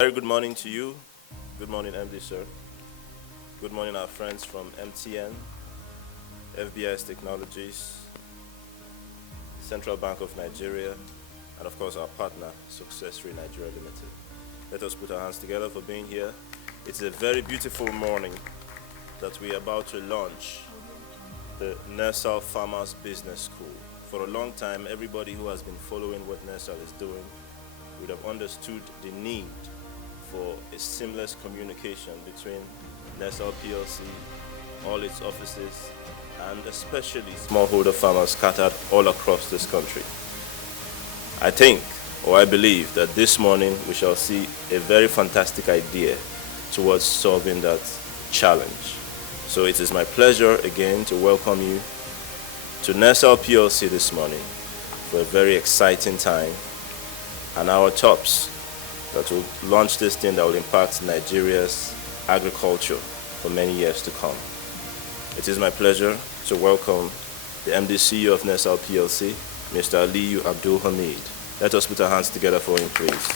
Very good morning to you. Good morning, MD, sir. Good morning, our friends from MTN, FBI's Technologies, Central Bank of Nigeria, and of course our partner, Successfree Nigeria Limited. Let us put our hands together for being here. It's a very beautiful morning that we are about to launch the NIRSAL Farmers Business School. For a long time, everybody who has been following what NIRSAL is doing would have understood the need for a seamless communication between NIRSAL PLC, all its offices, and especially smallholder farmers scattered all across this country. I think, or I believe, that this morning we shall see a very fantastic idea towards solving that challenge. So it is my pleasure again to welcome you to NIRSAL PLC this morning for a very exciting time, and our tops that will launch this thing that will impact Nigeria's agriculture for many years to come. It is my pleasure to welcome the MD CEO of NIRSAL PLC, Mr. Aliyu Abdul Hamid. Let us put our hands together for him, please.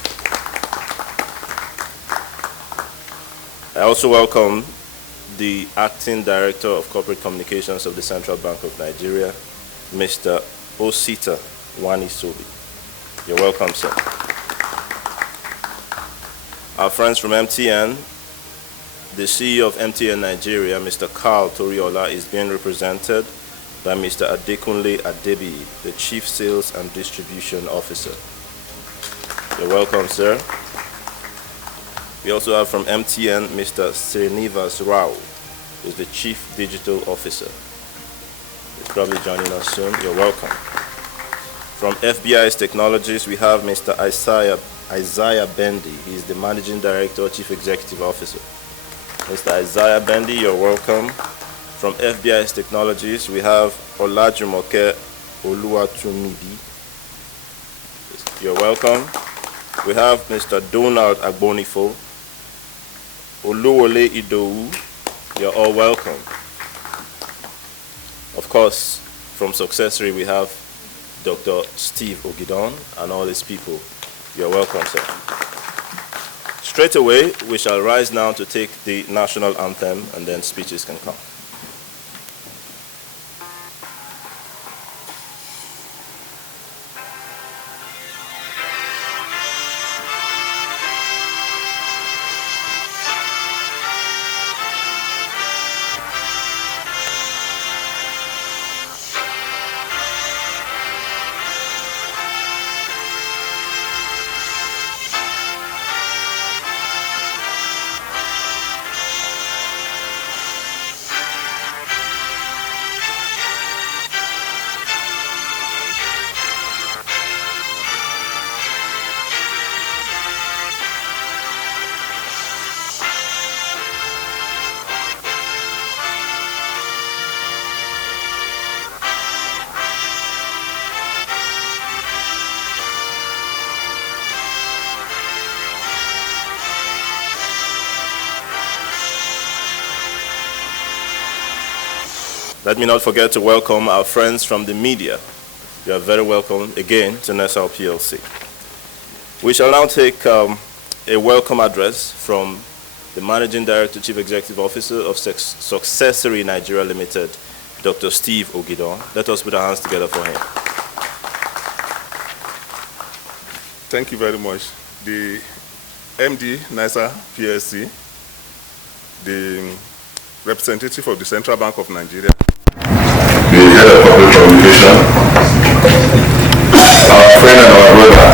I also welcome the Acting Director of Corporate Communications of the Central Bank of Nigeria, Mr. Osita Wanisobi. You're welcome, sir. Our friends from MTN, the CEO of MTN Nigeria, Mr. Carl Toriola, is being represented by Mr. Adekunle Adebi, the Chief Sales and Distribution Officer. You're welcome, sir. We also have from MTN, Mr. Srinivas Rao, who is the Chief Digital Officer. He's probably joining us soon. You're welcome. From FBI's Technologies, we have Mr. Isaiah Bendy. He's the Managing Director, Chief Executive Officer. Mr. Isaiah Bendy, you're welcome. From FBI's Technologies, we have Olajumoke Oluwatumidi. You're welcome. We have Mr. Donald Agbonifo, Oluwole Idowu. You're all welcome. Of course, from Successfree, we have Dr. Steve Ogidon and all his people. You're welcome, sir. Straight away, we shall rise now to take the national anthem, and then speeches can come. Let me not forget to welcome our friends from the media. You are very welcome again to NIRSAL PLC. We shall now take a welcome address from the Managing Director, Chief Executive Officer of Successfree Nigeria Limited, Dr. Steve Ogidon. Let us put our hands together for him. Thank you very much. The MD, NIRSAL PLC, the representative of the Central Bank of Nigeria, the head of corporate communication, our friend and our brother,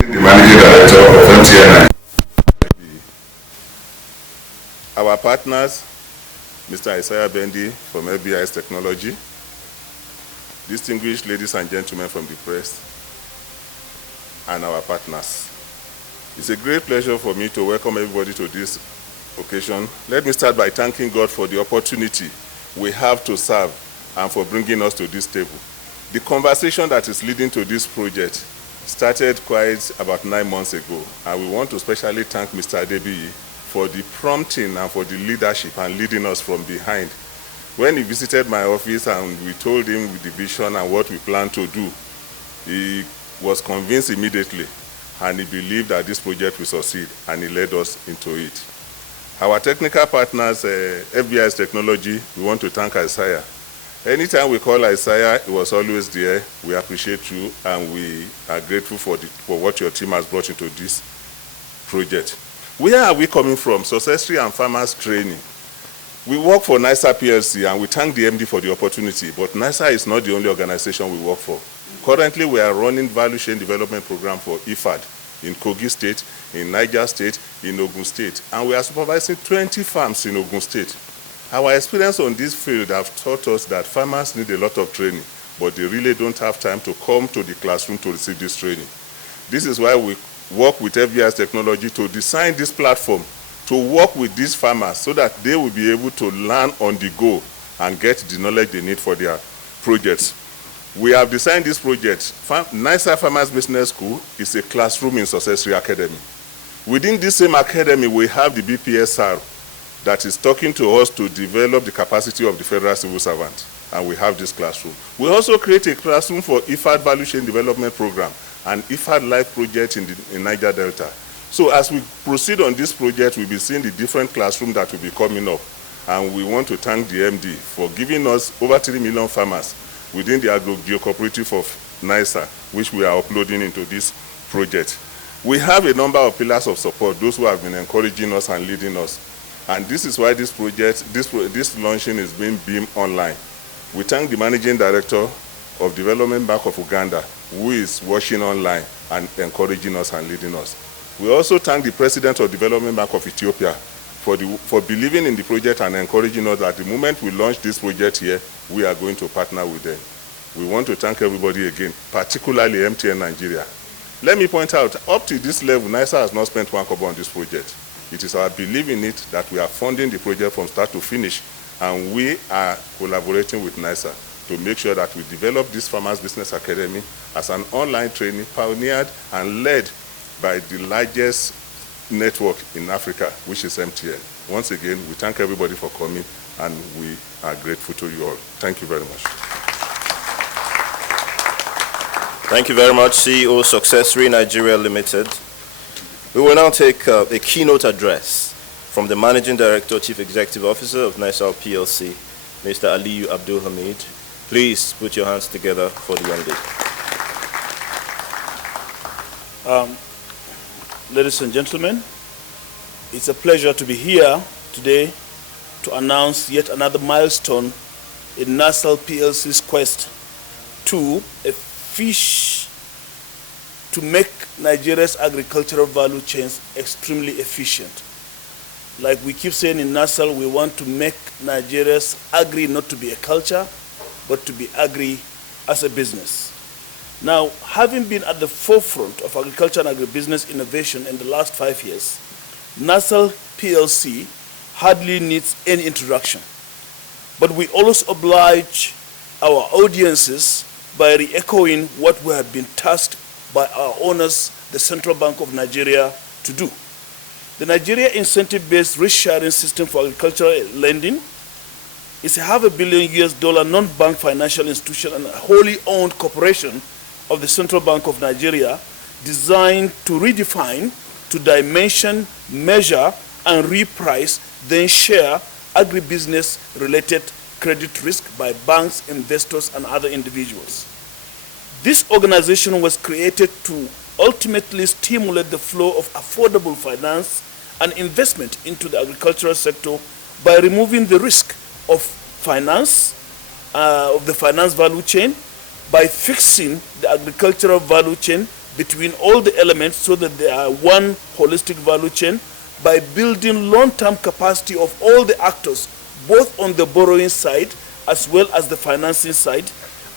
the managing director of MTN, our partners, Mr. Isaiah Bendy from FBI's Technology, distinguished ladies and gentlemen from the press, and our partners. It's a great pleasure for me to welcome everybody to this occasion. Let me start by thanking God for the opportunity we have to serve and for bringing us to this table. The conversation that is leading to this project started quite about 9 months ago, and we want to especially thank Mr. Adebi for the prompting and for the leadership and leading us from behind. When he visited my office and we told him the vision and what we plan to do, he was convinced immediately. and he believed that this project will succeed, and he led us into it. Our technical partners, FBI's Technology, we want to thank Isaiah. Anytime we call Isaiah, he was always there. We appreciate you, and we are grateful for what your team has brought into this project. Where are we coming from? Successory and Farmers Training. We work for NIRSAL PLC, and we thank the MD for the opportunity, but NIRSAL is not the only organization we work for. Currently, we are running Value Chain Development Program for IFAD in Kogi State, in Niger State, in Ogun State, and we are supervising 20 farms in Ogun State. Our experience on this field have taught us that farmers need a lot of training, but they really don't have time to come to the classroom to receive this training. This is why we work with FBI's Technology to design this platform to work with these farmers so that they will be able to learn on the go and get the knowledge they need for their projects. We have designed this project. NIRSAL Farmers Business School is a classroom in Successory Academy. Within this same academy, we have the BPSR that is talking to us to develop the capacity of the federal civil servant, and we have this classroom. We also create a classroom for IFAD Value Chain Development Program and IFAD Life Project in Niger Delta. So as we proceed on this project, we'll be seeing the different classrooms that will be coming up, and we want to thank the MD for giving us over 3 million farmers within the agro-geo cooperative of NIRSAL, which we are uploading into this project. We have a number of pillars of support, those who have been encouraging us and leading us. And this is why this project, this launching is being beamed online. We thank the Managing Director of Development Bank of Uganda, who is watching online and encouraging us and leading us. We also thank the President of Development Bank of Ethiopia for believing in the project and encouraging us that the moment we launch this project here, we are going to partner with them. We want to thank everybody again, particularly MTN Nigeria. Let me point out, up to this level, NIRSAL has not spent one kobo on this project. It is our belief in it that we are funding the project from start to finish, and we are collaborating with NIRSAL to make sure that we develop this Farmers Business Academy as an online training pioneered and led by the largest network in Africa, which is MTN. Once again, we thank everybody for coming, and we are grateful to you all. Thank you very much. Thank you very much, CEO Successory Nigeria Limited. We will now take a keynote address from the Managing Director, Chief Executive Officer of NIRSAL PLC, Mr. Aliyu Abdul Hamid. Please put your hands together for the MD. Ladies and gentlemen, it's a pleasure to be here today to announce yet another milestone in NIRSAL PLC's quest to make Nigeria's agricultural value chains extremely efficient. Like we keep saying in NIRSAL, we want to make Nigeria's agri not to be a culture, but to be agri as a business. Now, having been at the forefront of agriculture and agribusiness innovation in the last 5 years, NIRSAL PLC hardly needs any introduction. But we always oblige our audiences by re-echoing what we have been tasked by our owners, the Central Bank of Nigeria, to do. The Nigeria incentive-based risk-sharing system for agricultural lending is a $500 million non-bank financial institution and a wholly owned corporation of the Central Bank of Nigeria, designed to redefine, to dimension, measure, and reprice, then share agribusiness-related credit risk by banks, investors, and other individuals. This organization was created to ultimately stimulate the flow of affordable finance and investment into the agricultural sector by removing the risk of finance, of the finance value chain, by fixing the agricultural value chain between all the elements so that they are one holistic value chain, by building long-term capacity of all the actors, both on the borrowing side as well as the financing side,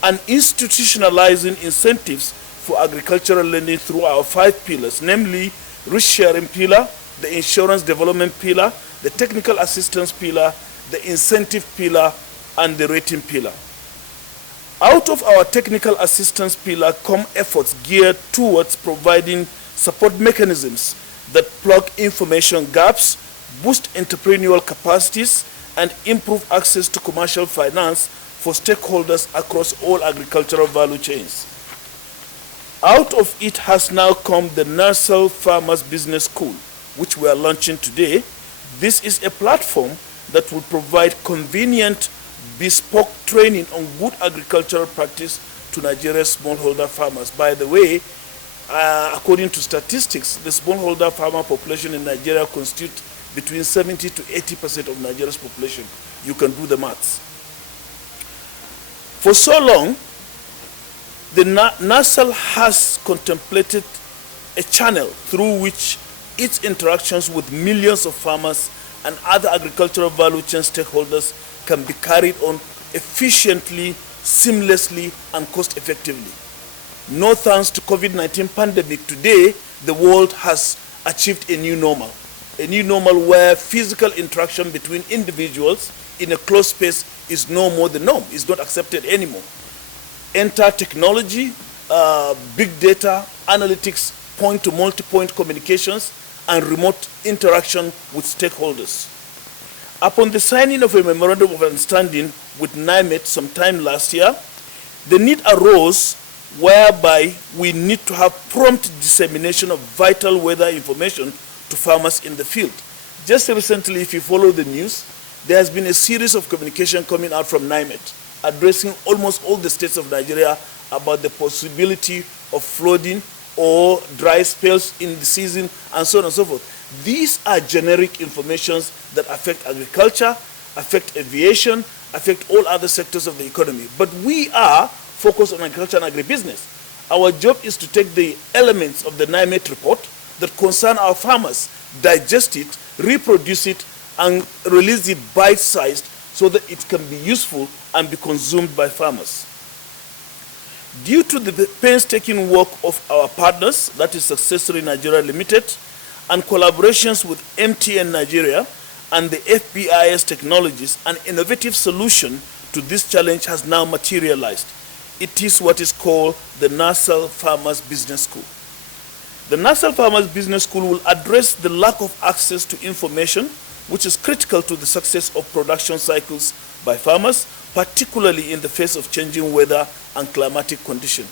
and institutionalizing incentives for agricultural lending through our 5 pillars, namely risk-sharing pillar, the insurance development pillar, the technical assistance pillar, the incentive pillar, and the rating pillar. Out of our technical assistance pillar come efforts geared towards providing support mechanisms that plug information gaps, boost entrepreneurial capacities, and improve access to commercial finance for stakeholders across all agricultural value chains. Out of it has now come the NIRSAL Farmers Business School, which we are launching today. This is a platform that will provide convenient, bespoke training on good agricultural practice to Nigeria's smallholder farmers. By the way, according to statistics, the smallholder farmer population in Nigeria constitutes between 70 to 80% of Nigeria's population. You can do the maths. For so long, the NIRSAL has contemplated a channel through which its interactions with millions of farmers and other agricultural value chain stakeholders can be carried on efficiently, seamlessly, and cost-effectively. No thanks to COVID-19 pandemic, today the world has achieved a new normal where physical interaction between individuals in a closed space is no more the norm, is not accepted anymore. Enter technology, big data, analytics, point to multi-point communications, and remote interaction with stakeholders. Upon the signing of a memorandum of understanding with NIMET sometime last year, the need arose whereby we need to have prompt dissemination of vital weather information to farmers in the field. Just recently, if you follow the news, there has been a series of communication coming out from NIMET addressing almost all the states of Nigeria about the possibility of flooding or dry spells in the season, and so on and so forth. These are generic informations that affect agriculture, affect aviation, affect all other sectors of the economy. But we are focused on agriculture and agribusiness. Our job is to take the elements of the NIMET report that concern our farmers, digest it, reproduce it, and release it bite-sized so that it can be useful and be consumed by farmers. Due to the painstaking work of our partners, that is Successory Nigeria Limited, and collaborations with MTN Nigeria and the FBIS Technologies, an innovative solution to this challenge has now materialized. It is what is called the NIRSAL Farmers Business School. The NIRSAL Farmers Business School will address the lack of access to information, which is critical to the success of production cycles by farmers, particularly in the face of changing weather and climatic conditions.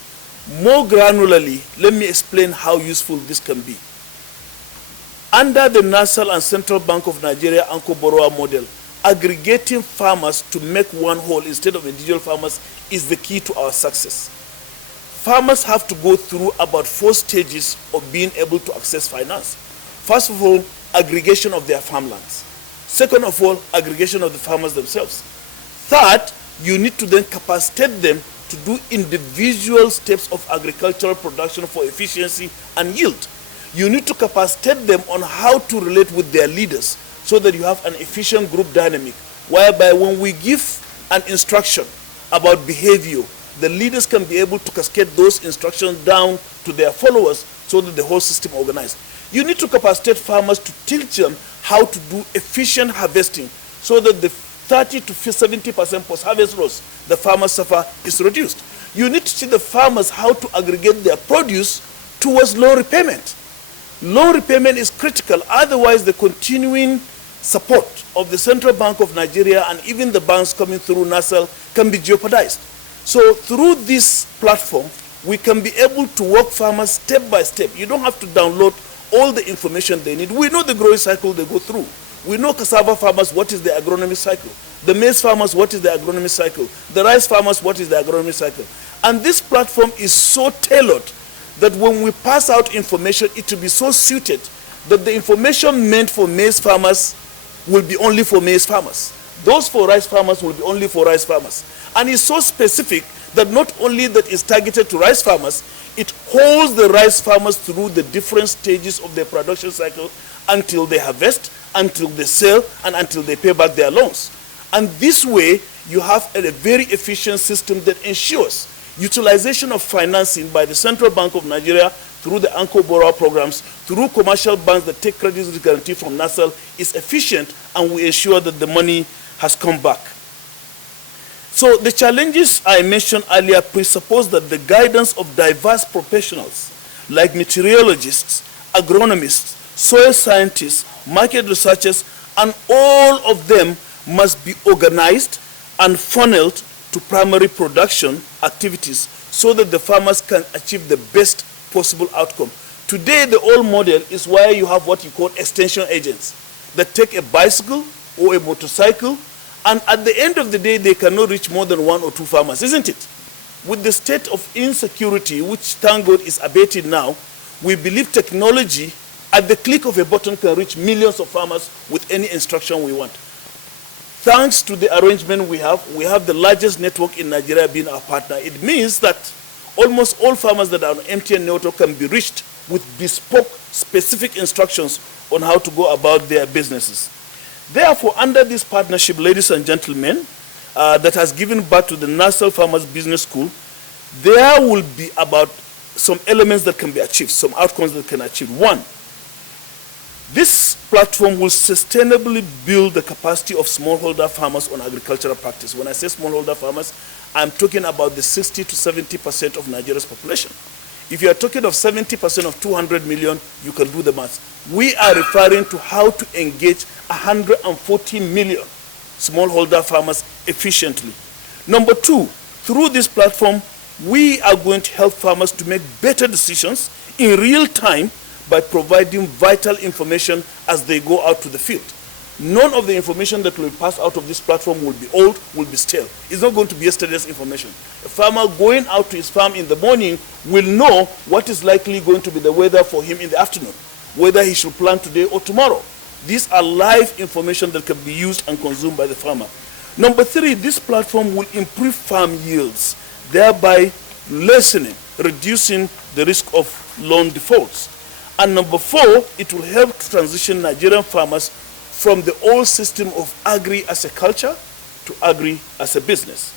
More granularly, let me explain how useful this can be. Under the NIRSAL and Central Bank of Nigeria Anchor Borrower model, aggregating farmers to make one whole instead of individual farmers is the key to our success. Farmers have to go through about 4 stages of being able to access finance. First of all, aggregation of their farmlands. Second of all, aggregation of the farmers themselves. Third, you need to then capacitate them to do individual steps of agricultural production for efficiency and yield. You need to capacitate them on how to relate with their leaders so that you have an efficient group dynamic, whereby when we give an instruction about behavior, the leaders can be able to cascade those instructions down to their followers so that the whole system organizes. You need to capacitate farmers to teach them how to do efficient harvesting so that the 30 to 70% post-harvest loss the farmers suffer is reduced. You need to teach the farmers how to aggregate their produce towards loan repayment. Loan repayment is critical, otherwise the continuing support of the Central Bank of Nigeria and even the banks coming through NIRSAL can be jeopardized. So through this platform, we can be able to work farmers step by step. You don't have to download all the information they need. We know the growing cycle they go through. We know cassava farmers, what is the agronomic cycle. The maize farmers, what is the agronomic cycle. The rice farmers, what is the agronomic cycle. And this platform is so tailored that when we pass out information, it will be so suited that the information meant for maize farmers will be only for maize farmers. Those for rice farmers will be only for rice farmers. And it's so specific that not only that is targeted to rice farmers, it holds the rice farmers through the different stages of their production cycle until they harvest, until they sell, and until they pay back their loans. And this way, you have a very efficient system that ensures utilization of financing by the Central Bank of Nigeria through the Anchor Borrower programs, through commercial banks that take credit with guarantee from NIRSAL is efficient, and we ensure that the money has come back. So the challenges I mentioned earlier presuppose that the guidance of diverse professionals like meteorologists, agronomists, soil scientists, market researchers, and all of them must be organized and funneled to primary production activities so that the farmers can achieve the best possible outcome. Today, the old model is where you have what you call extension agents that take a bicycle or a motorcycle, and at the end of the day, they cannot reach more than 1 or 2 farmers, isn't it? With the state of insecurity, which thank God is abated now, we believe technology at the click of a button can reach millions of farmers with any instruction we want. Thanks to the arrangement we have the largest network in Nigeria being our partner. It means that almost all farmers that are on MTN network can be reached with bespoke, specific instructions on how to go about their businesses. Therefore, under this partnership, ladies and gentlemen, that has given birth to the NIRSAL Farmers Business School, there will be about some elements that can be achieved, some outcomes that can achieve. One, this platform will sustainably build the capacity of smallholder farmers on agricultural practice. When I say smallholder farmers, I'm talking about the 60 to 70% of Nigeria's population. If you are talking of 70% of 200 million, you can do the math. We are referring to how to engage 140 million smallholder farmers efficiently. Number 2, through this platform, we are going to help farmers to make better decisions in real time by providing vital information as they go out to the field. None of the information that will pass out of this platform will be old, will be stale. It's not going to be yesterday's information. A farmer going out to his farm in the morning will know what is likely going to be the weather for him in the afternoon, whether he should plant today or tomorrow. These are live information that can be used and consumed by the farmer. Number 3, this platform will improve farm yields, thereby lessening, reducing the risk of loan defaults. And number 4, it will help transition Nigerian farmers from the old system of agri as a culture to agri as a business.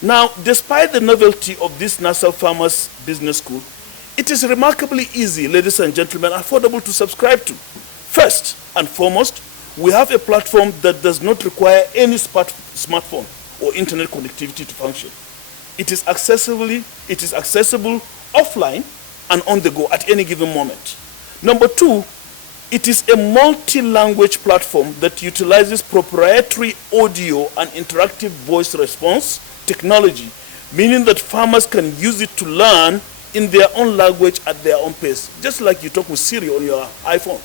Now, despite the novelty of this NIRSAL Farmers Business School, it is remarkably easy, ladies and gentlemen, affordable to subscribe to. First and foremost, we have a platform that does not require any smartphone or internet connectivity to function. It is accessible offline and on the go at any given moment. Number 2, it is a multi-language platform that utilizes proprietary audio and interactive voice response technology, meaning that farmers can use it to learn in their own language at their own pace. Just like you talk with Siri on your iPhone.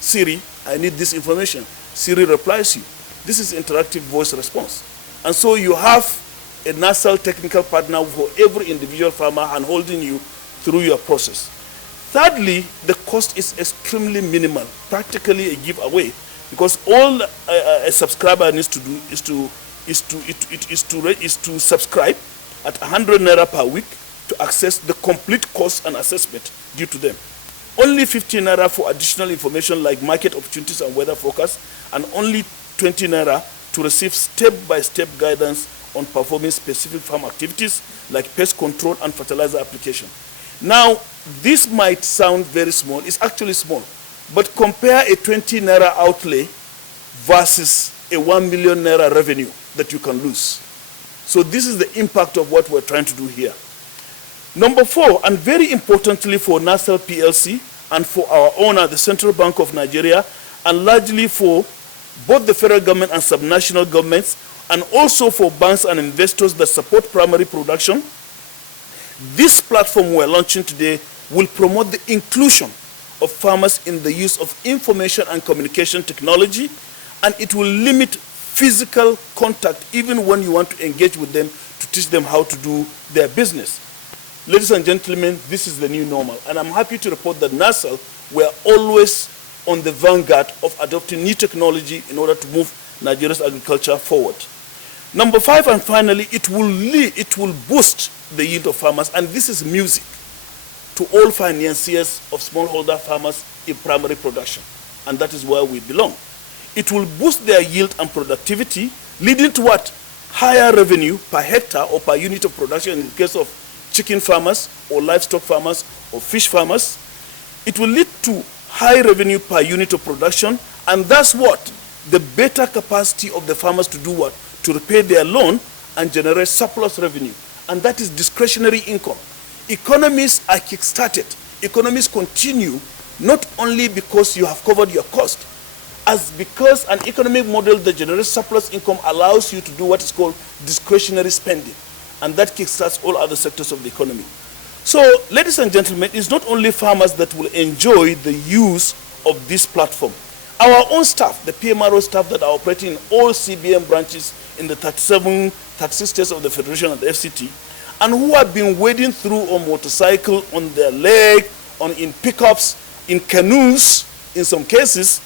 Siri, I need this information. Siri replies you. This is interactive voice response. And so you have a NIRSAL technical partner for every individual farmer and holding you through your process. Thirdly, the cost is extremely minimal, practically a giveaway, because all a subscriber needs to do is to subscribe at 100 naira per week to access the complete course and assessment due to them. Only 50 naira for additional information like market opportunities and weather forecast, and only 20 naira to receive step-by-step guidance on performing specific farm activities like pest control and fertilizer application. Now, this might sound very small. It's actually small. But compare a 20 naira outlay versus a 1 million naira revenue that you can lose. So this is the impact of what we're trying to do here. Number 4, and very importantly for NIRSAL PLC and for our owner, the Central Bank of Nigeria, and largely for both the federal government and subnational governments, and also for banks and investors that support primary production, this platform we're launching today will promote the inclusion of farmers in the use of information and communication technology, and it will limit physical contact even when you want to engage with them to teach them how to do their business. Ladies and gentlemen, this is the new normal, and I'm happy to report that NIRSAL, we're always on the vanguard of adopting new technology in order to move Nigeria's agriculture forward. Number 5, and finally, it will boost the yield of farmers, and this is music to all financiers of smallholder farmers in primary production, and that is where we belong. It will boost their yield and productivity, leading to what? Higher revenue per hectare or per unit of production in the case of chicken farmers or livestock farmers or fish farmers. It will lead to high revenue per unit of production, and that's what? The better capacity of the farmers to do what? To repay their loan and generate surplus revenue, and that is discretionary income. Economies are kick-started. Economies continue not only because you have covered your cost, as because an economic model that generates surplus income allows you to do what is called discretionary spending. and that kickstarts all other sectors of the economy. So, ladies and gentlemen, it's not only farmers that will enjoy the use of this platform. Our own staff, the PMRO staff that are operating in all CBM branches in the 36 states of the Federation and the FCT, and who have been wading through on motorcycle, on their leg, in pickups, in canoes, in some cases,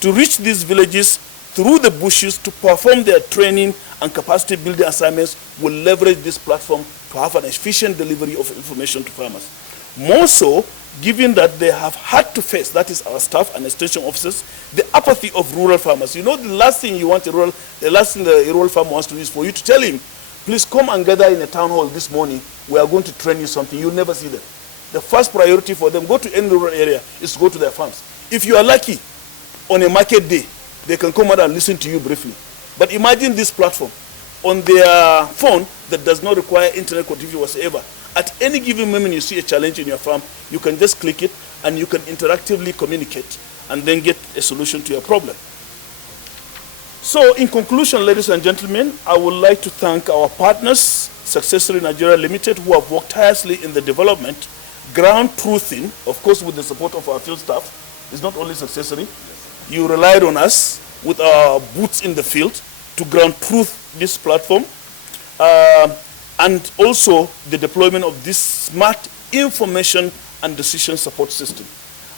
to reach these villages through the bushes to perform their training and capacity building assignments, will leverage this platform to have an efficient delivery of information to farmers. More so, given that they have had to face, that is our staff and extension officers, the apathy of rural farmers. You know, the last thing the last thing the rural farmer wants to do is for you to tell him, please come and gather in a town hall this morning, we are going to train you something. You'll never see them. The first priority for them, go to any rural area, is to go to their farms. If you are lucky, on a market day, they can come out and listen to you briefly. But imagine this platform on their phone that does not require internet connectivity whatsoever. At any given moment you see a challenge in your farm, you can just click it and you can interactively communicate and then get a solution to your problem. So in conclusion, ladies and gentlemen, I would like to thank our partners, Successory Nigeria Limited, who have worked tirelessly in the development, ground truthing, of course with the support of our field staff. It's not only Successory. You relied on us with our boots in the field to ground truth this platform, and also the deployment of this smart information and decision support system.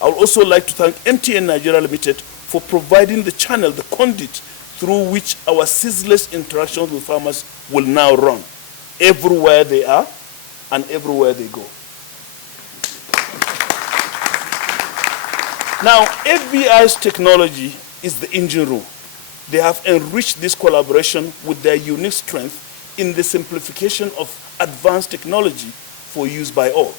I would also like to thank MTN Nigeria Limited for providing the channel, the conduit, through which our ceaseless interactions with farmers will now run, everywhere they are and everywhere they go. Now, FBI's technology is the engine room. They have enriched this collaboration with their unique strength in the simplification of advanced technology for use by all.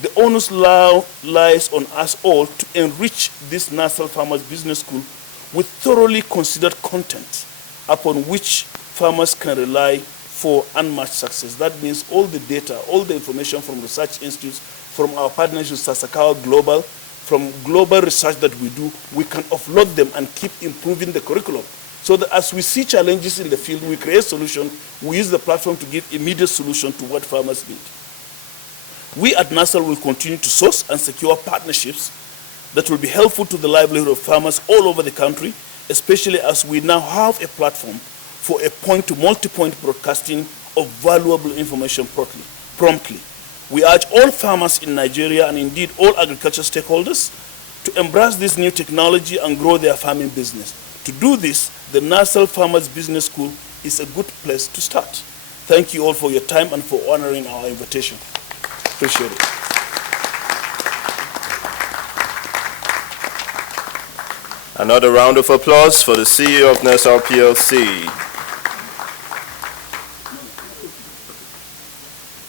The onus lies on us all to enrich this NIRSAL Farmers Business School with thoroughly considered content upon which farmers can rely for unmatched success. That means all the data, all the information from research institutes, from our partners with Sasakawa Global, from global research that we do, we can offload them and keep improving the curriculum. So that as we see challenges in the field, we create solutions, we use the platform to give immediate solution to what farmers need. We at NIRSAL will continue to source and secure partnerships that will be helpful to the livelihood of farmers all over the country, especially as we now have a platform for a point-to-multi-point broadcasting of valuable information promptly. We urge all farmers in Nigeria and indeed all agriculture stakeholders to embrace this new technology and grow their farming business. To do this, the NIRSAL Farmers Business School is a good place to start. Thank you all for your time and for honoring our invitation. Appreciate it. Another round of applause for the CEO of NIRSAL PLC.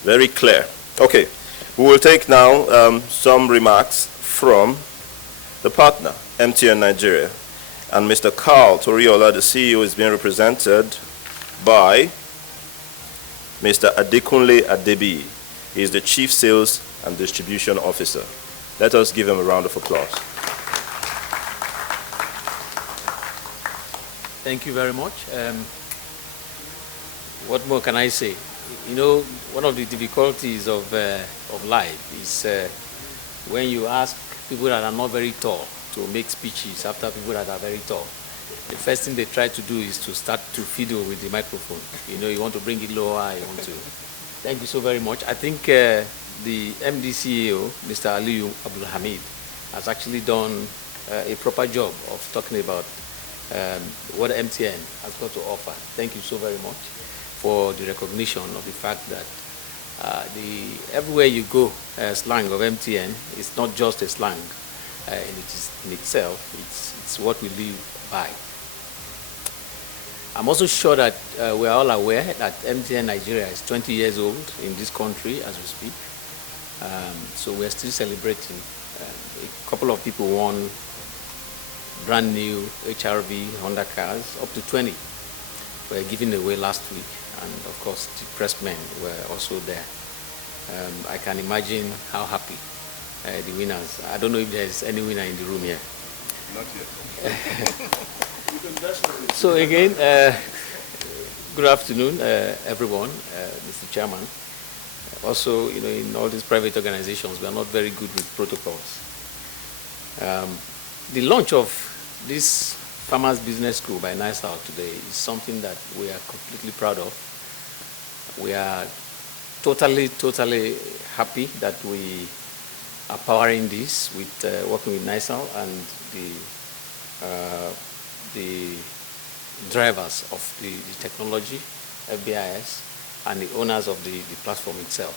Very clear. Okay, we will take now some remarks from the partner, MTN Nigeria. And Mr. Carl Toriola, the CEO, is being represented by Mr. Adekunle Adebi. He is the Chief Sales and Distribution Officer. Let us give him a round of applause. Thank you very much. What more can I say? You know, one of the difficulties of life is when you ask people that are not very tall to make speeches after people that are very tall. The first thing they try to do is to start to fiddle with the microphone. You know, you want to bring it lower, you want to. Thank you so very much. I think the MD CEO, Mr. Aliyu Abdul Hamid, has actually done a proper job of talking about what MTN has got to offer. Thank you so very much for the recognition of the fact that everywhere you go, slang of MTN is not just a slang in itself, it's what we live by. I'm also sure that we're all aware that MTN Nigeria is 20 years old in this country as we speak. So we're still celebrating. A couple of people won brand new HRV Honda cars, up to 20 were given away last week. And of course, the pressmen were also there. I can imagine how happy the winners. I don't know if there's any winner in the room here. Not yet. So again, Good afternoon, everyone, Mr. Chairman. Also, in all these private organizations, we are not very good with protocols. The launch of this Farmers Business School by NIRSAL today is something that we are completely proud of. We are totally happy that we are powering this with working with NIRSAL and the drivers of the technology, FBIS, and the owners of the platform itself.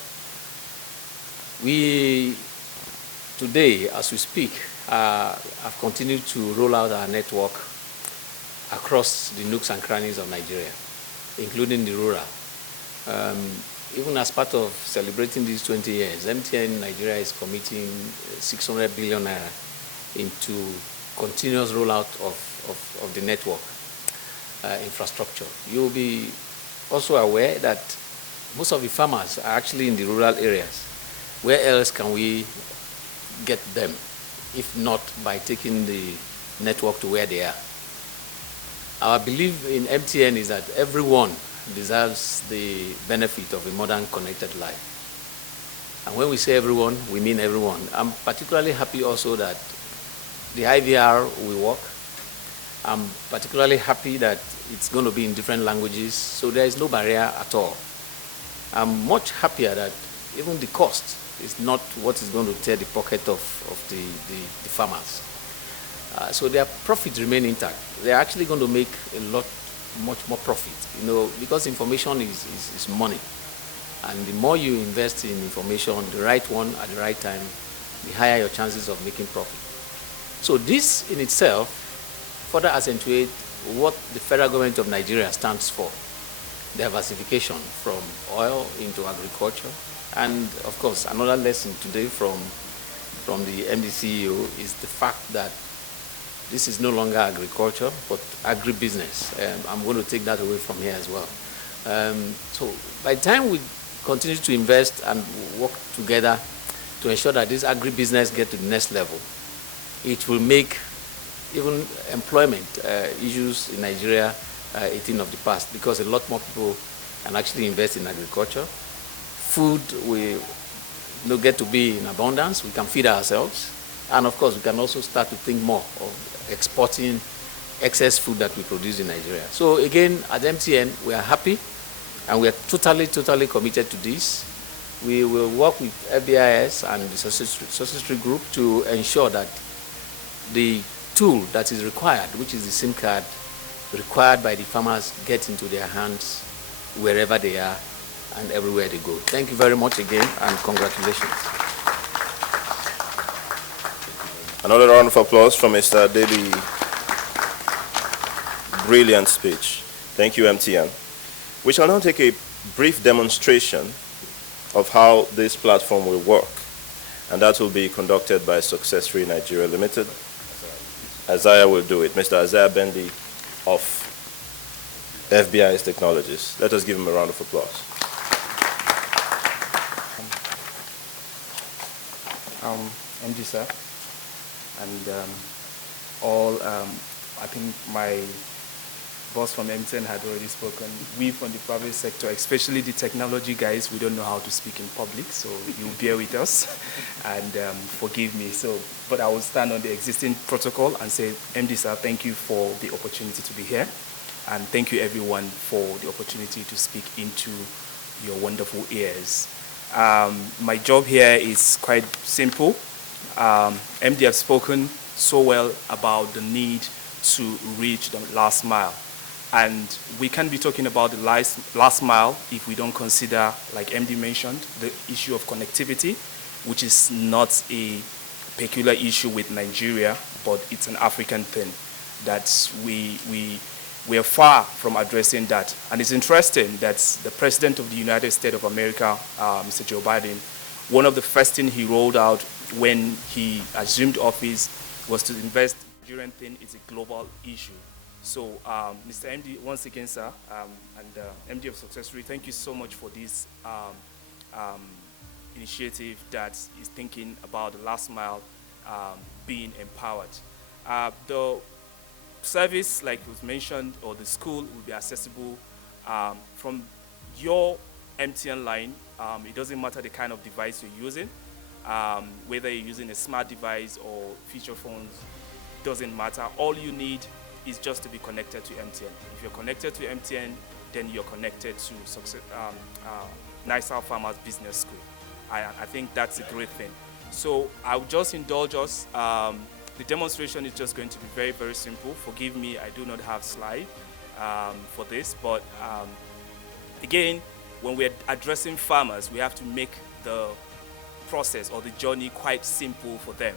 We, today, as we speak, have continued to roll out our network across the nooks and crannies of Nigeria, including the rural. Even as part of celebrating these 20 years, MTN Nigeria is committing 600 billion naira into continuous rollout of the network infrastructure. You'll be also aware that most of the farmers are actually in the rural areas. Where else can we get them, if not by taking the network to where they are? Our belief in MTN is that everyone deserves the benefit of a modern connected life. And when we say everyone, we mean everyone. I'm particularly happy also that the IVR will work. I'm particularly happy that it's going to be in different languages, so there is no barrier at all. I'm much happier that even the cost is not what is going to tear the pocket of the farmers. So their profits remain intact. They're actually going to make much more profit, because information is money. And the more you invest in information, the right one at the right time, the higher your chances of making profit. So this in itself further accentuates what the federal government of Nigeria stands for: diversification from oil into agriculture. And of course, another lesson today from the MD CEO is the fact that this is no longer agriculture, but agribusiness. I'm going to take that away from here as well. So by the time we continue to invest and work together to ensure that this agribusiness gets to the next level, it will make even employment issues in Nigeria a thing of the past, because a lot more people can actually invest in agriculture. Food will get to be in abundance. We can feed ourselves. And of course, we can also start to think more of exporting excess food that we produce in Nigeria. So again, at MTN, we are happy and we are totally committed to this. We will work with FBIS and the Society Group to ensure that the tool that is required, which is the SIM card required by the farmers, get into their hands wherever they are and everywhere they go. Thank you very much again, and congratulations. Another round of applause for Mr. Daly. Brilliant speech. Thank you, MTN. We shall now take a brief demonstration of how this platform will work, and that will be conducted by Success3 Nigeria Limited. Isaiah will do it. Mr. Isaiah Bendy of FBIS Technologies. Let us give him a round of applause. MD sir, and I think my boss from MTN had already spoken. We from the private sector, especially the technology guys, we don't know how to speak in public, so you bear with us and forgive me. But I will stand on the existing protocol and say, MD sir, thank you for the opportunity to be here, and thank you everyone for the opportunity to speak into your wonderful ears. My job here is quite simple. MD has spoken so well about the need to reach the last mile. And we can't be talking about the last mile if we don't consider, like MD mentioned, the issue of connectivity, which is not a peculiar issue with Nigeria, but it's an African thing that we are far from addressing that. And it's interesting that the President of the United States of America, Mr. Joe Biden, one of the first things he rolled out when he assumed office was to invest. The Nigerian thing is a global issue. So, Mr. MD, once again, sir, and MD of Success3, thank you so much for this initiative that is thinking about the last mile being empowered. The service, like was mentioned, or the school will be accessible from your MTN line. It doesn't matter the kind of device you're using, whether you're using a smart device or feature phones, doesn't matter. All you need is just to be connected to MTN. If you're connected to MTN, then you're connected to NIRSAL Farmers Business School. I think that's a great thing. So I'll just indulge us. The demonstration is just going to be very, very simple. Forgive me, I do not have slide for this, but again, when we're addressing farmers, we have to make the process or the journey quite simple for them.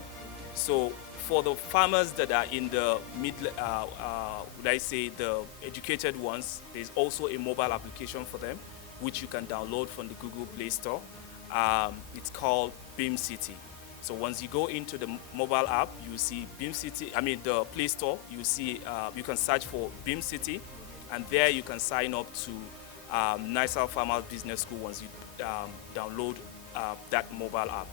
So for the farmers that are in the would I say the educated ones, there's also a mobile application for them, which you can download from the Google Play Store. It's called Beam City. So once you go into the mobile app, you see Beam City, the Play Store, you see, you can search for Beam City, and there you can sign up to NIRSAL Farmers Business School once you download that mobile app.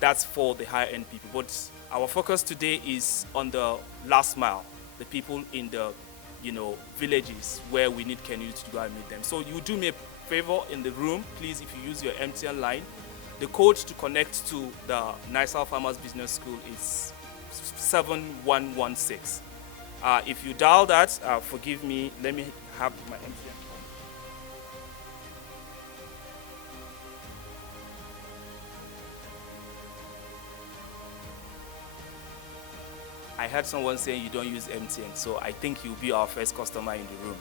That's for the higher end people. But our focus today is on the last mile, the people in the villages where we need Kenyu to go and meet them. So you do me a favor in the room, please, if you use your MTN line, the code to connect to the NIRSAL Farmers Business School is 7116. If you dial that, forgive me, let me have my MTN. I heard someone saying you don't use MTN, so I think you'll be our first customer in the room.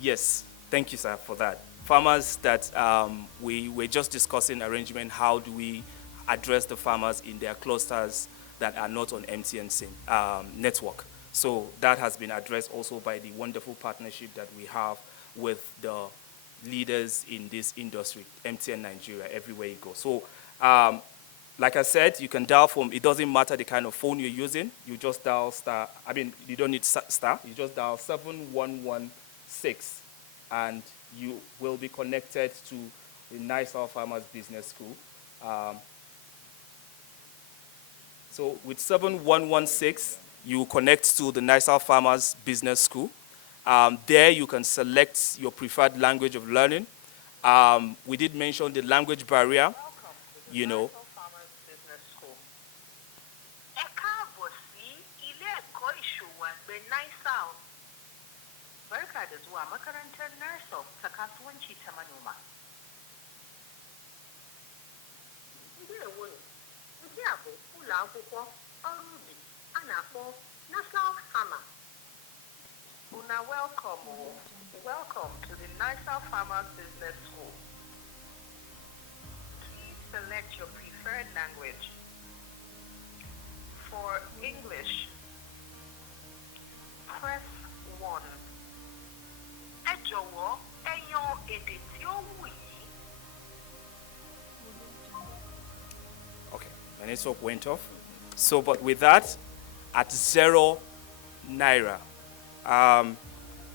Yes, thank you, sir, for that. Farmers that we were just discussing arrangement, how do we address the farmers in their clusters that are not on MTN network. So that has been addressed also by the wonderful partnership that we have with the leaders in this industry, MTN Nigeria, everywhere you go. So like I said, you can dial from, it doesn't matter the kind of phone you're using, you just dial star, you don't need star, you just dial 7116 and you will be connected to the NIRSAL Farmers Business School. So with 7116, you connect to the NIRSAL Farmers Business School. There you can select your preferred language of learning. We did mention the language barrier, Barka da zuwa makarantar NIRSAL ta kasuwanci ta manoma. Ndewo, nke a bụ ụlọ akwụkwọ ọrụ ubi a na-akpọ NIRSAL Farmer. Una welcome. Welcome to the NIRSAL Farmers Business School. Please select your preferred language. For English, press 1. Ẹ jọ̀wọ́, ẹ yan èdè tí ó wù yín. Okay, my network went off. So, but with that, at 0 naira,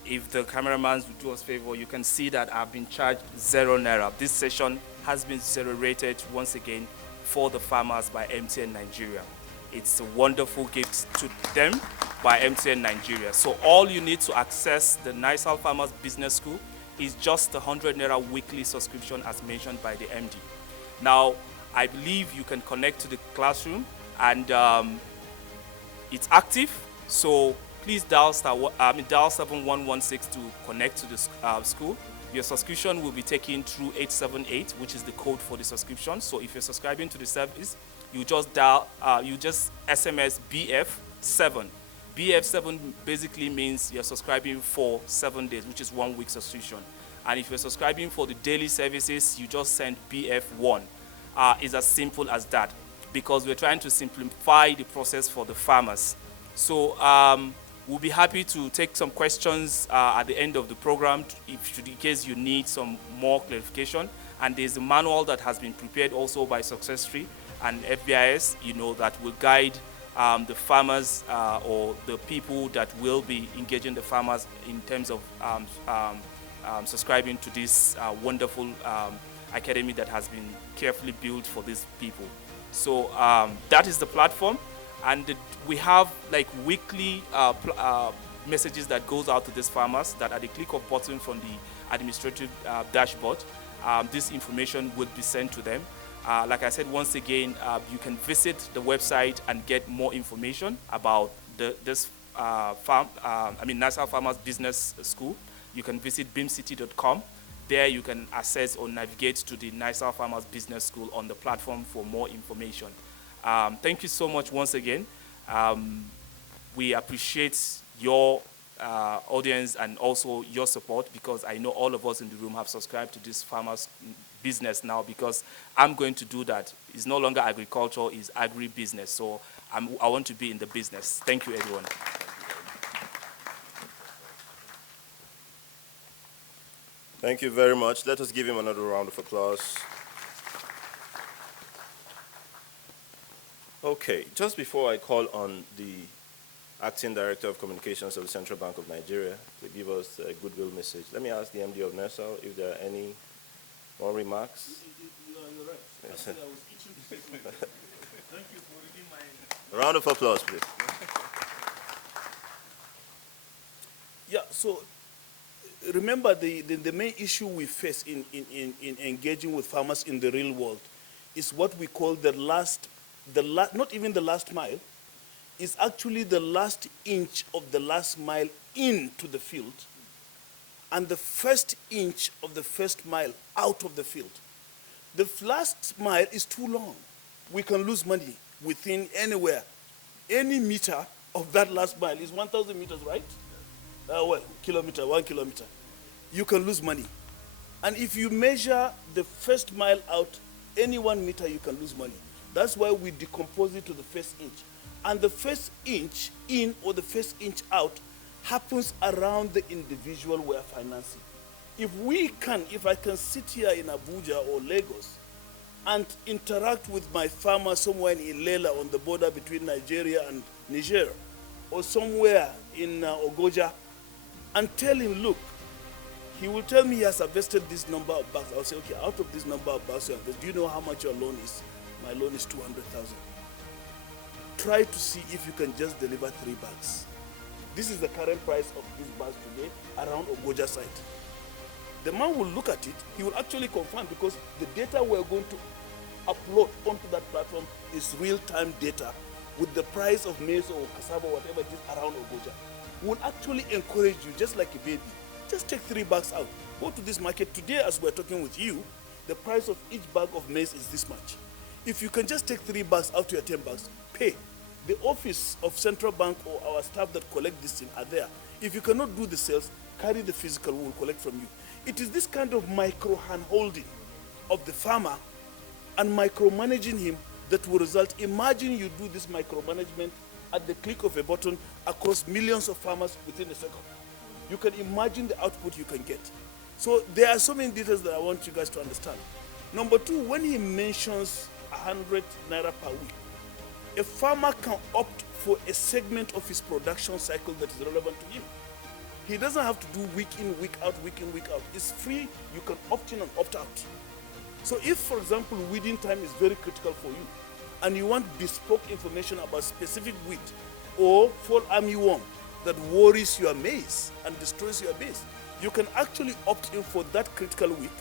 if the cameramans would do us a favor, you can see that I've been charged 0 naira. This session has been zero rated once again for the farmers by MTN Nigeria. It's a wonderful gift to them by MTN Nigeria. So all you need to access the NIRSAL Farmers Business School is just the 100 naira weekly subscription as mentioned by the MD. Now, I believe you can connect to the classroom and it's active. So please dial 7116 to connect to the school. Your subscription will be taken through 878, which is the code for the subscription. So if you're subscribing to the service, you just dial, you just SMS BF7. BF7 basically means you're subscribing for 7 days, which is 1 week subscription. And if you're subscribing for the daily services, you just send BF1. It's as simple as that, because we're trying to simplify the process for the farmers. So we'll be happy to take some questions at the end of the program in case you need some more clarification. And there's a manual that has been prepared also by SuccessTree and FBIS, that will guide the farmers or the people that will be engaging the farmers in terms of subscribing to this wonderful academy that has been carefully built for these people. So that is the platform. And we have like weekly messages that goes out to these farmers that at the click of button from the administrative dashboard, this information will be sent to them. Like I said, once again, you can visit the website and get more information about this NIRSAL Farmers Business School. You can visit beamcity.com. There you can access or navigate to the NIRSAL Farmers Business School on the platform for more information. Thank you so much once again. We appreciate your audience and also your support, because I know all of us in the room have subscribed to this farmers business now, because I'm going to do that. It's no longer agriculture, it's agri-business. So I want to be in the business. Thank you, everyone. Thank you very much. Let us give him another round of applause. Okay, just before I call on the Acting Director of Communications of the Central Bank of Nigeria to give us a goodwill message, let me ask the MD of NIRSAL if there are any more remarks. You're right. Yes. Actually, I was itching to say something. Thank you for reading my... A round of applause, please. Yeah, so remember the main issue we face in engaging with farmers in the real world is what we call not even the last mile, is actually the last inch of the last mile into the field and the first inch of the first mile out of the field. The last mile is too long. We can lose money within anywhere. Any meter of that last mile is 1,000 meters, right? Kilometer, 1 kilometer. You can lose money. And if you measure the first mile out, any 1 meter, you can lose money. That's why we decompose it to the first inch. And the first inch in or the first inch out happens around the individual we're financing. If I can sit here in Abuja or Lagos and interact with my farmer somewhere in Ilela on the border between Nigeria and Niger, or somewhere in Ogoja, and tell him, look, he will tell me he has invested this number of bucks. I'll say, okay, out of this number of bucks you invested, do you know how much your loan is? My loan is 200,000. Try to see if you can just deliver 3 bags. This is the current price of these bags today around Ogoja site. The man will look at it, he will actually confirm, because the data we're going to upload onto that platform is real-time data with the price of maize or cassava, whatever it is around Ogoja. We'll actually encourage you, just like a baby, just take 3 bags out. Go to this market today as we're talking with you, the price of each bag of maize is this much. If you can just take 3 bags out to your 10 bags, pay. The office of Central Bank or our staff that collect this thing are there. If you cannot do the sales, carry the physical, we will collect from you. It is this kind of micro hand-holding of the farmer and micromanaging him that will result. Imagine you do this micromanagement at the click of a button across millions of farmers within a second. You can imagine the output you can get. So there are so many details that I want you guys to understand. Number 2, when he mentions 100 naira per week, a farmer can opt for a segment of his production cycle that is relevant to him. He doesn't have to do week in, week out, week in, week out. It's free. You can opt in and opt out. So if, for example, weeding time is very critical for you, and you want bespoke information about specific weed or fall armyworm that worries your maize and destroys your maize, you can actually opt in for that critical week,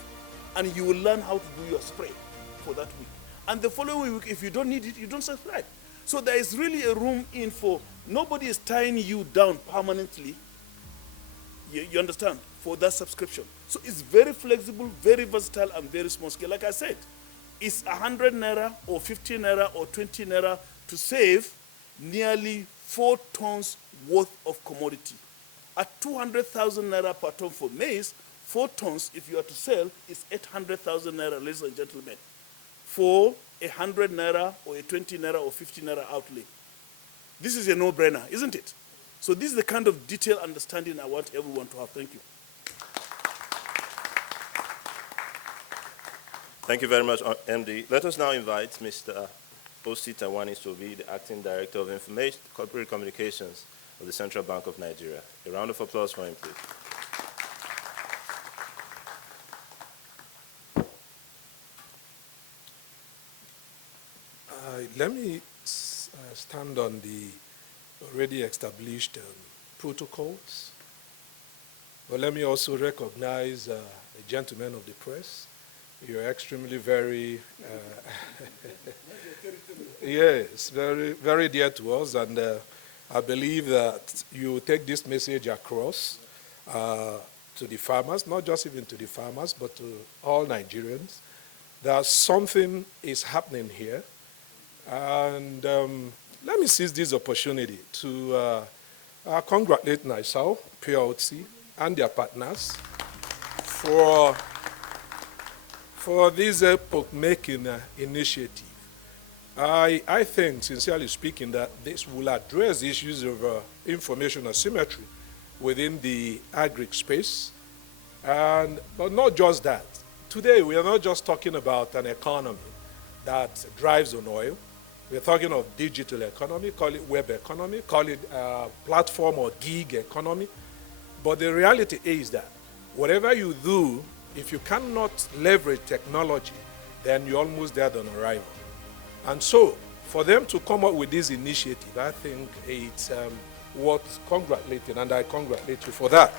and you will learn how to do your spray for that week. And the following week, if you don't need it, you don't subscribe. So there is really a room in for, nobody is tying you down permanently, you understand, for that subscription. So it's very flexible, very versatile, and very small scale. Like I said, it's 100 naira or 50 naira or 20 naira to save nearly 4 tons worth of commodity. At 200,000 naira per ton for maize, 4 tons, if you are to sell, is 800,000 naira, ladies and gentlemen, for 100 naira or a 20 naira or 50 naira outlay. This is a no-brainer, isn't it? So this is the kind of detailed understanding I want everyone to have. Thank you. Thank you very much, MD. Let us now invite Mr. O.C. Tawani Sobi, the Acting Director of Information Corporate Communications of the Central Bank of Nigeria. A round of applause for him, please. Let me stand on the already established protocols. But let me also recognize the gentlemen of the press. You're extremely very, yes, very, very dear to us, and I believe that you take this message across to the farmers, not just even to the farmers, but to all Nigerians, that something is happening here. And let me seize this opportunity to congratulate NIRSAL, PLC, and their partners for this epoch-making initiative. I think, sincerely speaking, that this will address issues of information asymmetry within the agri space. But not just that. Today, we are not just talking about an economy that drives on oil. We're talking of digital economy, call it web economy, call it platform or gig economy. But the reality is that whatever you do, if you cannot leverage technology, then you're almost dead on arrival. And so, for them to come up with this initiative, I think it's worth congratulating, and I congratulate you for that.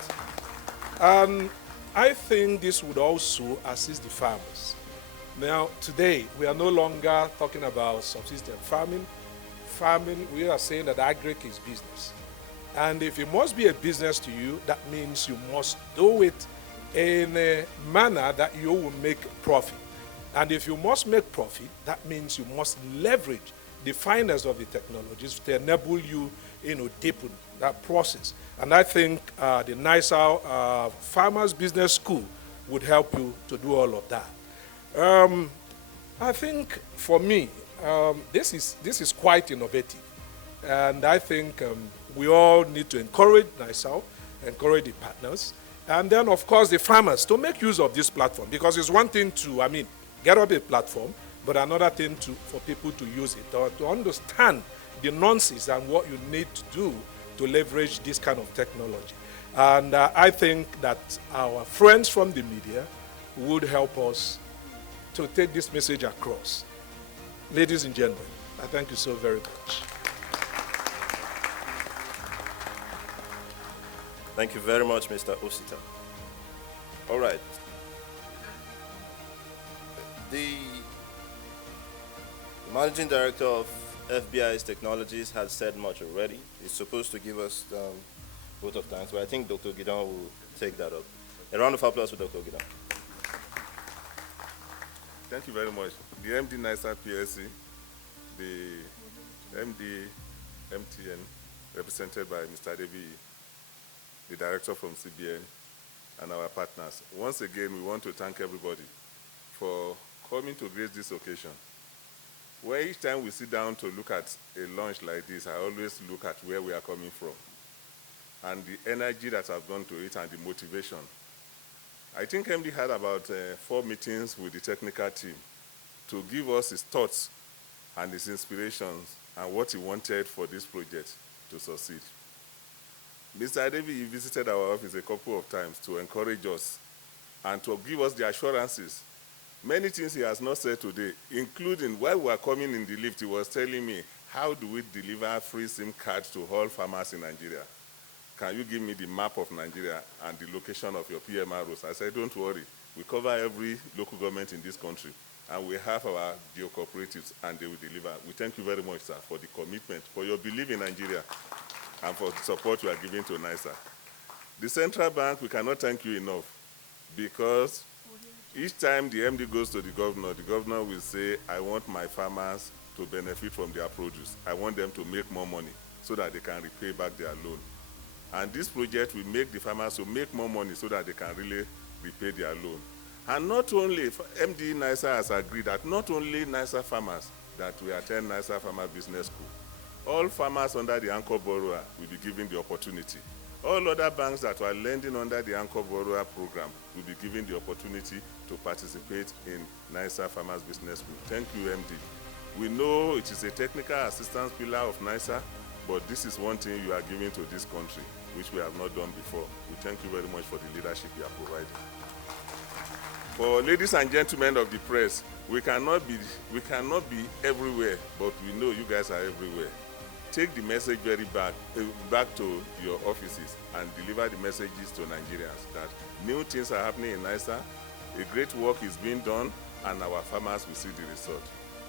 I think this would also assist the farmers. Now, today, we are no longer talking about subsistence farming. We are saying that agri is business. And if it must be a business to you, that means you must do it in a manner that you will make profit. And if you must make profit, that means you must leverage the finest of the technologies to enable you, deepen that process. And I think the NIRSAL Farmers Business School would help you to do all of that. I think for me, this is quite innovative. And I think we all need to encourage NIRSAL, encourage the partners, and then, of course, the farmers to make use of this platform. Because it's one thing to, get up a platform, but another thing for people to use it or to understand the nuances and what you need to do to leverage this kind of technology. And I think that our friends from the media would help us to take this message across. Ladies and gentlemen, I thank you so very much. Thank you very much, Mr. Osita. All right. The managing director of FBI's Technologies has said much already. He's supposed to give us vote of thanks, but I think Dr. Gidan will take that up. A round of applause for Dr. Gidan. Thank you very much. The MD NIRSAL PLC, the MD MTN, represented by Mr. Devi, the director from CBN, and our partners. Once again, we want to thank everybody for coming to grace this occasion. Where each time we sit down to look at a launch like this, I always look at where we are coming from and the energy that has gone to it and the motivation. I think MD had about 4 meetings with the technical team to give us his thoughts and his inspirations and what he wanted for this project to succeed. Mr. Adevi visited our office a couple of times to encourage us and to give us the assurances. Many things he has not said today, including while we were coming in the lift, he was telling me, how do we deliver free SIM cards to all farmers in Nigeria? Can you give me the map of Nigeria and the location of your PMROs? I said, don't worry. We cover every local government in this country, and we have our geo-cooperatives, and they will deliver. We thank you very much, sir, for the commitment, for your belief in Nigeria, and for the support you are giving to NIRSAL. The central bank, we cannot thank you enough, because each time the MD goes to the governor will say, I want my farmers to benefit from their produce. I want them to make more money so that they can repay back their loan. And this project will make the farmers to make more money so that they can really repay their loan. And not only, MD NIRSAL has agreed that not only NIRSAL farmers that we attend NIRSAL Farmer Business School, all farmers under the anchor borrower will be given the opportunity. All other banks that were lending under the anchor borrower program will be given the opportunity to participate in NIRSAL Farmers Business School. Thank you, MD. We know it is a technical assistance pillar of NIRSAL, but this is one thing you are giving to this country, which we have not done before. We thank you very much for the leadership you are providing. For ladies and gentlemen of the press, we cannot be everywhere, but we know you guys are everywhere. Take the message back to your offices and deliver the messages to Nigerians that new things are happening in NIRSAL, a great work is being done, and our farmers will see the result.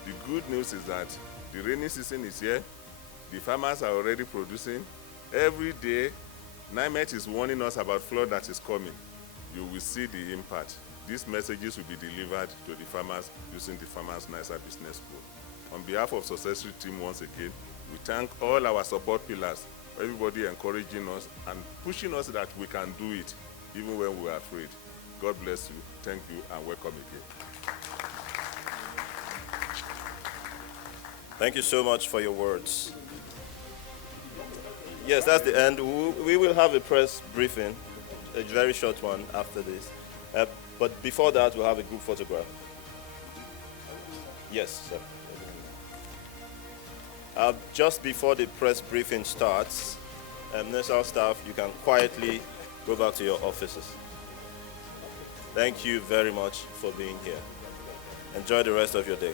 The good news is that the rainy season is here. The farmers are already producing. Every day, NIMET is warning us about flood that is coming. You will see the impact. These messages will be delivered to the farmers using the Farmers NIRSAL Business School. On behalf of Successful Team, once again, we thank all our support pillars, everybody encouraging us and pushing us that we can do it, even when we are afraid. God bless you. Thank you and welcome again. Thank you so much for your words. Yes, that's the end. We will have a press briefing, a very short one after this. But before that, we'll have a group photograph. Yes, sir. Just before the press briefing starts, NIRSAL staff, you can quietly go back to your offices. Thank you very much for being here. Enjoy the rest of your day.